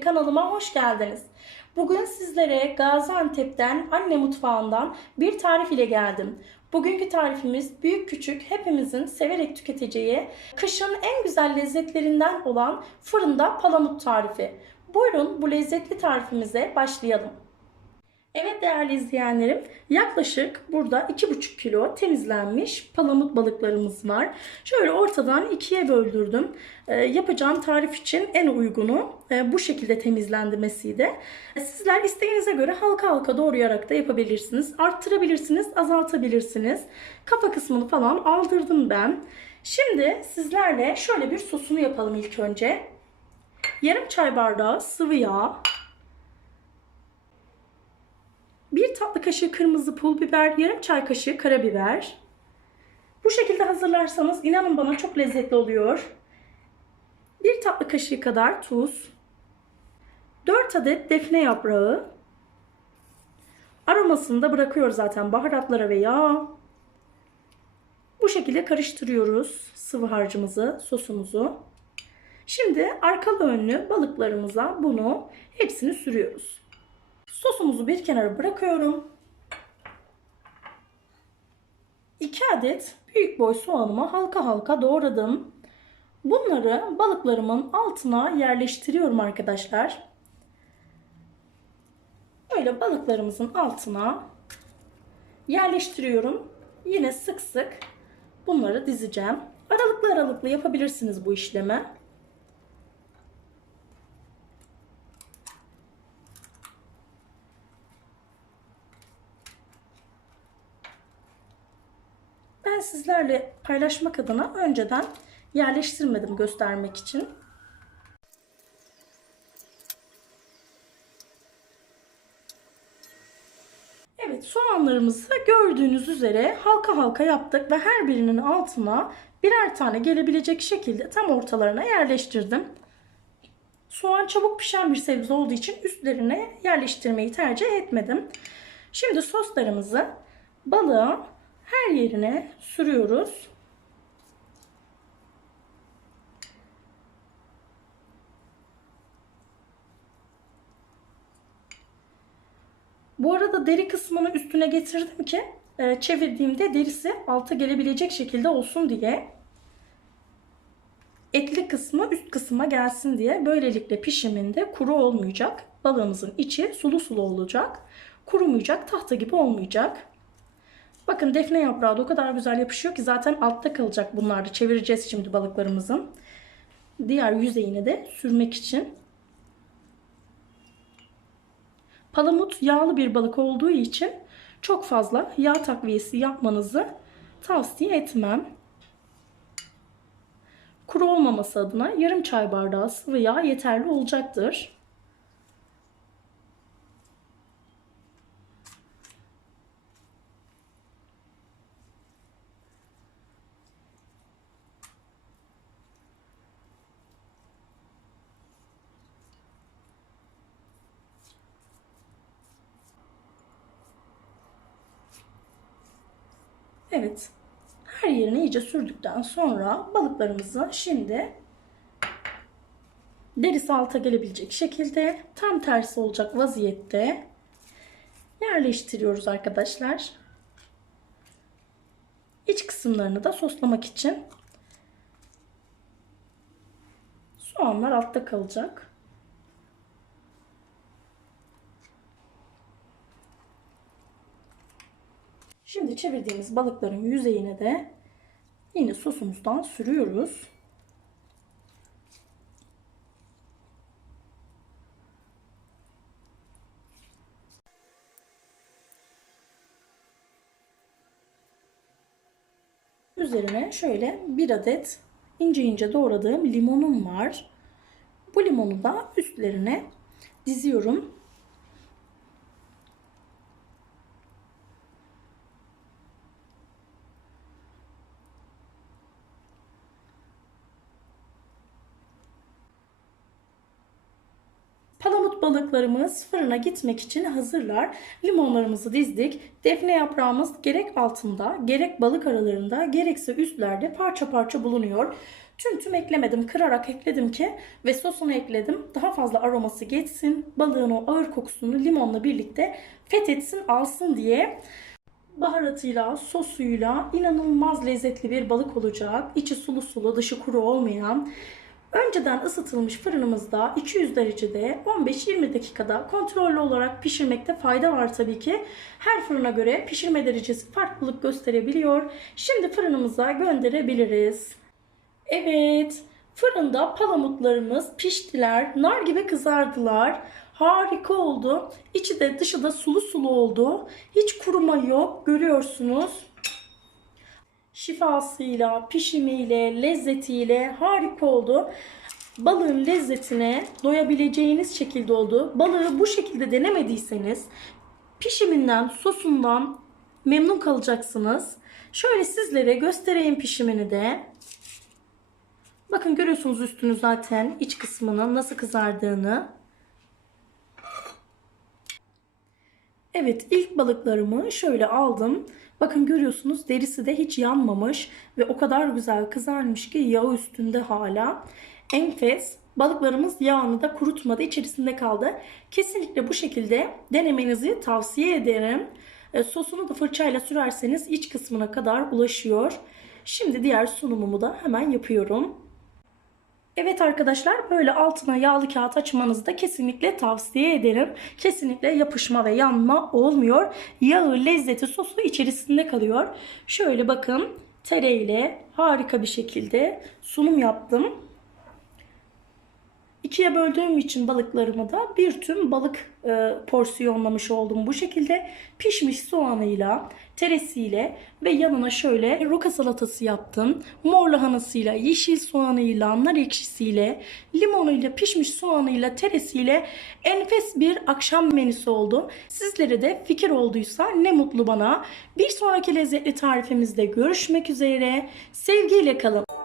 kanalıma hoş geldiniz. Bugün sizlere Gaziantep'ten, anne mutfağından bir tarif ile geldim. Bugünkü tarifimiz büyük küçük hepimizin severek tüketeceği, kışın en güzel lezzetlerinden olan fırında palamut tarifi. Buyurun bu lezzetli tarifimize başlayalım. Evet değerli izleyenlerim, yaklaşık burada 2,5 kilo temizlenmiş palamut balıklarımız var. Şöyle ortadan ikiye böldürdüm. Yapacağım tarif için en uygunu bu şekilde temizlenmesiydi. Sizler isteğinize göre halka halka doğrayarak da yapabilirsiniz. Arttırabilirsiniz, azaltabilirsiniz. Kafa kısmını falan aldırdım ben. Şimdi sizlerle şöyle bir sosunu yapalım ilk önce. Yarım çay bardağı sıvı yağ. 1 tatlı kaşığı kırmızı pul biber, yarım çay kaşığı karabiber. Bu şekilde hazırlarsanız inanın bana çok lezzetli oluyor. 1 tatlı kaşığı kadar tuz. 4 adet defne yaprağı. Aromasını da bırakıyor zaten baharatlara ve yağa. Bu şekilde karıştırıyoruz sıvı harcımızı, sosumuzu. Şimdi arkalı önlü balıklarımıza bunu hepsini sürüyoruz. Sosumuzu bir kenara bırakıyorum. 2 adet büyük boy soğanımı halka halka doğradım. Bunları balıklarımın altına yerleştiriyorum arkadaşlar. Böyle balıklarımızın altına yerleştiriyorum. Yine sık sık bunları dizeceğim. Aralıklı aralıklı yapabilirsiniz bu işlemi. Ben sizlerle paylaşmak adına önceden yerleştirmedim göstermek için. Evet, soğanlarımızı gördüğünüz üzere halka halka yaptık ve her birinin altına birer tane gelebilecek şekilde tam ortalarına yerleştirdim. Soğan çabuk pişen bir sebze olduğu için üstlerine yerleştirmeyi tercih etmedim. Şimdi soslarımızı balığa her yerine sürüyoruz. Bu arada deri kısmını üstüne getirdim ki çevirdiğimde derisi alta gelebilecek şekilde olsun diye. Etli kısmı üst kısma gelsin diye. Böylelikle pişiminde kuru olmayacak. Balığımızın içi sulu sulu olacak. Kurumayacak, tahta gibi olmayacak. Bakın defne yaprağı da o kadar güzel yapışıyor ki zaten altta kalacak bunlar da. Çevireceğiz şimdi balıklarımızın. Diğer yüzeyine de sürmek için. Palamut yağlı bir balık olduğu için çok fazla yağ takviyesi yapmanızı tavsiye etmem. Kuru olmaması adına yarım çay bardağı sıvı yağ yeterli olacaktır. Evet. Her yerine iyice sürdükten sonra balıklarımızı şimdi derisi alta gelebilecek şekilde tam tersi olacak vaziyette yerleştiriyoruz arkadaşlar. İç kısımlarını da soslamak için soğanlar altta kalacak. Şimdi çevirdiğimiz balıkların yüzeyine de yine sosumuzdan sürüyoruz. Üzerine şöyle bir adet ince ince doğradığım limonum var. Bu limonu da üstlerine diziyorum. Palamut balıklarımız fırına gitmek için hazırlar. Limonlarımızı dizdik. Defne yaprağımız gerek altında, gerek balık aralarında, gerekse üstlerde parça parça bulunuyor. Tüm eklemedim. Kırarak ekledim ki ve sosunu ekledim. Daha fazla aroması geçsin. Balığın o ağır kokusunu limonla birlikte fethetsin, alsın diye. Baharatıyla, sosuyla inanılmaz lezzetli bir balık olacak. İçi sulu sulu, dışı kuru olmayan. Önceden ısıtılmış fırınımızda 200 derecede 15-20 dakikada kontrollü olarak pişirmekte fayda var tabii ki. Her fırına göre pişirme derecesi farklılık gösterebiliyor. Şimdi fırınımıza gönderebiliriz. Evet, fırında palamutlarımız piştiler. Nar gibi kızardılar. Harika oldu. İçi de dışı da sulu sulu oldu. Hiç kuruma yok. Görüyorsunuz. Şifasıyla, pişimiyle, lezzetiyle harika oldu. Balığın lezzetine doyabileceğiniz şekilde oldu. Balığı bu şekilde denemediyseniz pişiminden, sosundan memnun kalacaksınız. Şöyle sizlere göstereyim pişimini de. Bakın görüyorsunuz üstünü zaten, iç kısmının nasıl kızardığını. Evet, ilk balıklarımı şöyle aldım. Bakın görüyorsunuz derisi de hiç yanmamış ve o kadar güzel kızarmış ki yağı üstünde hala. Enfes. Balıklarımız yağını da kurutmadı, içerisinde kaldı. Kesinlikle bu şekilde denemenizi tavsiye ederim. Sosunu da fırçayla sürerseniz iç kısmına kadar ulaşıyor. Şimdi diğer sunumumu da hemen yapıyorum. Evet arkadaşlar, böyle altına yağlı kağıt açmanızı da kesinlikle tavsiye ederim. Kesinlikle yapışma ve yanma olmuyor. Yağı, lezzeti, sosu içerisinde kalıyor. Şöyle bakın, tereyle harika bir şekilde sunum yaptım. İkiye böldüğüm için balıklarımı da bir tüm balık porsiyonlamış oldum bu şekilde. Pişmiş soğanıyla, teresiyle ve yanına şöyle roka salatası yaptım. Mor lahanasıyla, yeşil soğanıyla, nar ekşisiyle, limonuyla, pişmiş soğanıyla, teresiyle enfes bir akşam menüsü oldu. Sizlere de fikir olduysa ne mutlu bana. Bir sonraki lezzetli tarifimizde görüşmek üzere. Sevgiyle kalın.